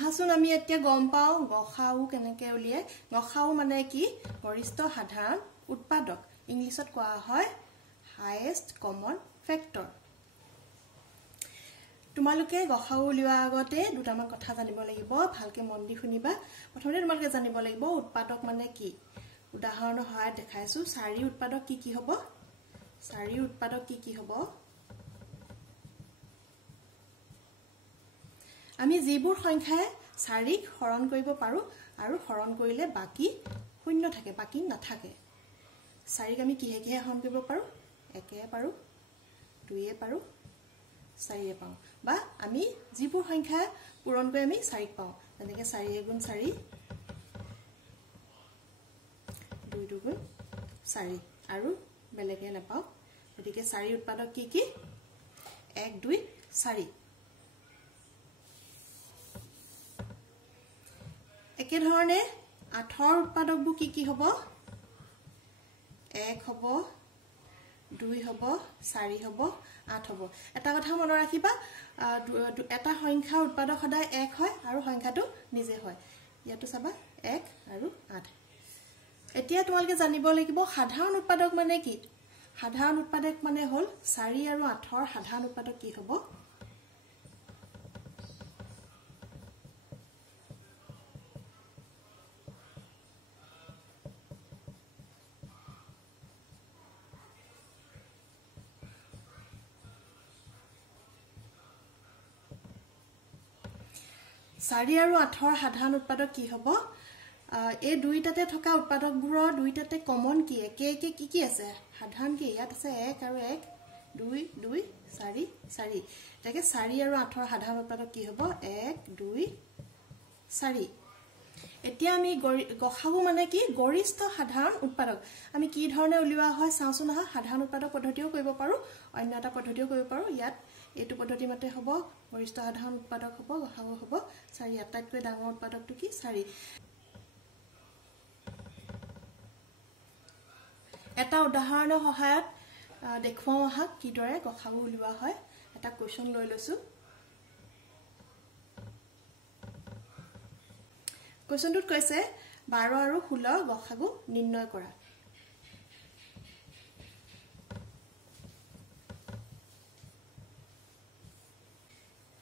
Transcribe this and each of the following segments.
আহাচোন আমি এতিয়া গম পাও গসাউ কেনেকে উলিয়ায় গসাউ মানে কি গৰিষ্ঠ সাধাৰণ উৎপাদক ইংলিছত কোৱা হয় হাইয়েষ্ট কমন ফেক্টৰ তোমালোকে গসাউ উলিওৱা আগতে দুটামান কথা জানিব লাগিব ভালকে মন দি শুনিবা প্ৰথমতে তোমালোকে জানিব লাগিব উৎপাদক মানে কি উদাহৰণৰ সহায়ত দেখাইছো চাৰি উৎপাদক কি হ'ব চাৰি উৎপাদক কি হ'ব আমি যিবোৰ সংখ্যাই চাৰিক হৰণ কৰিব পাৰো আৰু হৰণ কৰিলে বাকি শূন্য থাকে বাকি নাথাকে চাৰিক আমি কিহে হৰণ কৰিব পাৰো একে পাৰো দুইয়ে পাৰো চাৰিয়ে পাও বা আমি যিবোৰ সংখ্যা পূৰণ কৰি আমি চাৰিক পাও যেনেকৈ 4 গুণ 4 2 গুণ 4 আৰু বেলেগে নাপাও গতিকে চাৰি উৎপাদক কি 1 2 4 একে ধৰণে 8ৰ উৎপাদকবোৰ কি হ'ব 1 হ'ব 2 হ'ব 4 হ'ব 8 হ'ব এটা কথা মনত ৰাখিবা এটা সংখ্যাৰ উৎপাদক সদায় 1 হয় আৰু সংখ্যাটো নিজে হয় ইয়াতো চাবা 1 আৰু 8 এতিয়া তোমালোকে জানিব লাগিব সাধাৰণ উৎপাদক মানে কি সাধাৰণ উৎপাদক মানে হ'ল 4 আৰু 8ৰ সাধাৰণ উৎপাদক কি হ'ব চাৰি আৰু 8ৰ সাধাৰণ উৎপাদক কি হ'ব এই দুইটাতে থকা উৎপাদকবোৰৰ দুইটাতে কমন কি একে কি আছে সাধাৰণ কি ইয়াত আছে 1 আৰু 1 2 2 4 4 তাকে 4 আৰু 8ৰ সাধাৰণ উৎপাদক কি হ'ব 1 2 4 এতিয়া আমি গসাগু মানে কি গৰিষ্ঠ সাধাৰণ উৎপাদক আমি কি ধৰণে উলিওৱা হয় চাওচোন আহা সাধাৰণ উৎপাদক পদ্ধতিও কৰিব পাৰো অন্য এটা পদ্ধতিও কৰিব পাৰো ইয়াত এইটো পদ্ধতি মতে হ'ব গৰিষ্ঠ সাধাৰণ উৎপাদক হ'ব গসাগু হ'ব 4 আটাইতকৈ ডাঙৰ উৎপাদকটো কি 4 এটা উদাহৰণৰ সহায়ত দেখুৱাও আহা কিদৰে গসাগু উলিওৱা হয় এটা কোৱেশ্চন লৈ লৈছো কোৱেশ্চনটোত কৈছে 12 আৰু 16 গসাগু নিৰ্ণয় কৰা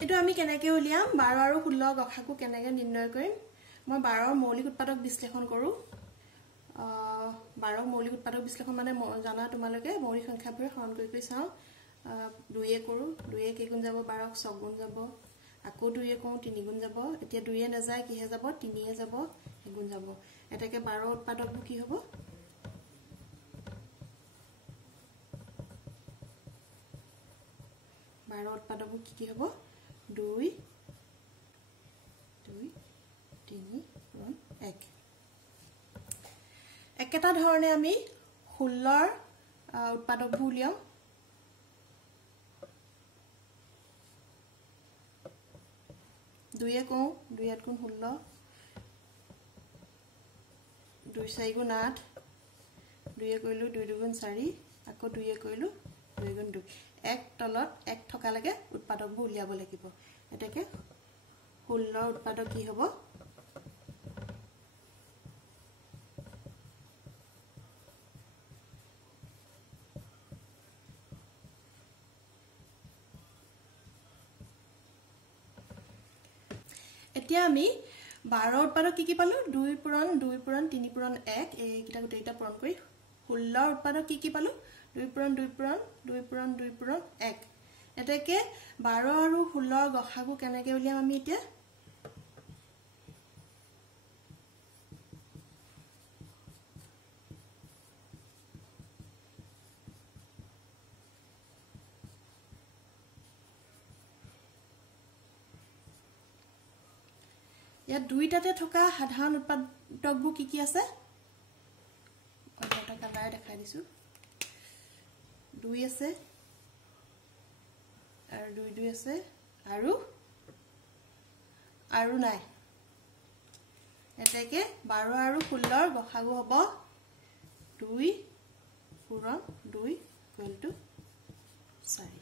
এটো আমি কেনেকৈ উলিয়াম 12 আৰু 16 গসাগু কেনেকৈ নিৰ্ণয় কৰিম মই 12ৰ মৌলিক উৎপাদক বিশ্লেষণ কৰো 12ৰ মৌলিক উৎপাদক বিশ্লেষণ মানে জানা তোমালোকে মৌলিক সংখ্যাবোৰ হৰণ কৰি চাও 2 কৰো 2 কি গুণ যাব 12ক 6 গুণ যাব আকৌ 2 কৰো 3 গুণ যাব এতিয়া 2 নাযায় কিহে যাব 3 যাব 1 গুণ যাব এটাকে 12 উৎপাদকবোৰ কি হ'ব 12 উৎপাদকবোৰ কি হ'ব 2 2 3 1 একেটা ধৰণে আমি 16ৰ উৎপাদকবোৰ উলিয়াম 2 কৰো 2 গুণ 16 2 4 গুণ 8 2 কৰিলো 2 গুণ 4 আকৌ 2 কৰিলো 2 গুণ 2 এক তলত এক থকা লাগে উৎপাদকবোৰ উলিয়াব লাগিব এটাকে 16ৰ উৎপাদক কি হ'ব এতিয়া আমি 12 উৎপাদক কি পালো 2 পূৰণ 2 পূৰণ 3 পূৰণ 1 এইটা গোটেইটা পূৰণ কৰি 16 উৎপাদক কি পালো 2 পূৰণ 2 পূৰণ 2 পূৰণ 2 পূৰণ 1 এটাকে 12 আৰু 16ৰ গসাগু কেনেকৈ উলিয়াম আমি এতিয়া ইয়াত দুইটাতে থকা সাধাৰণ উৎপাদকবোৰ কি আছে এটা কালাৰ দেখাই দিছো 2 আছে আৰু 2 2 আছে আৰু নাই এটাকে 12 আৰু 16ৰ গসাগু হ'ব 2 পূৰণ 2 = 4